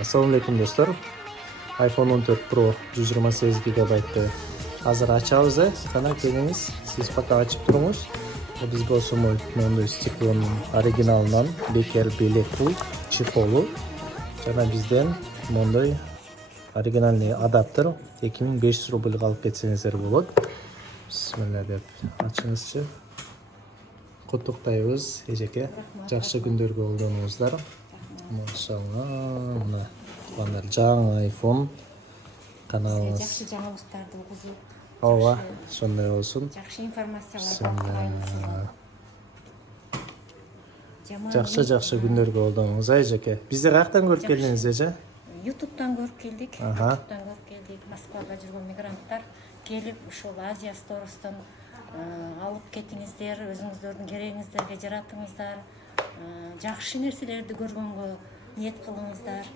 Assalamu alaikum dostlar. iPhone 14 Pro 128 GB hazır açabız. Sana keliniz. Siz paka açıp turumuz. Biz bolsumu Mondo Stiklon'un originalından beker belekli çipolu. Sana bizden Mondo originalni adapter 2500 rublga alıp ketsеңiздер болот. Bismillah deb açыңызчы. Құттықтайбыз эжеке. Жакшы күндөргө колдонуңуздар. Машалла. Мына тугандар жаңы iPhone каналыңыз. Жакшы жаңылыктарды угузуп. Ооба, ошондой болсун. Жакшы информацияларды Жакшы күндөргө колдонуңуз эжеке. Бизди каяктан көрүп келдиңиз эже? YouTube'дан көрүп келдик. Аха. YouTube'дан көрүп келдик. Москвада жүргөн мигранттар келип ушул Азия Stores'тан алып кетиңиздер, өзүңүздөрдүн керегиңиздерге жаратыңыздар. Жакшы нерселерди көргөнгө ниет кылыңыздар.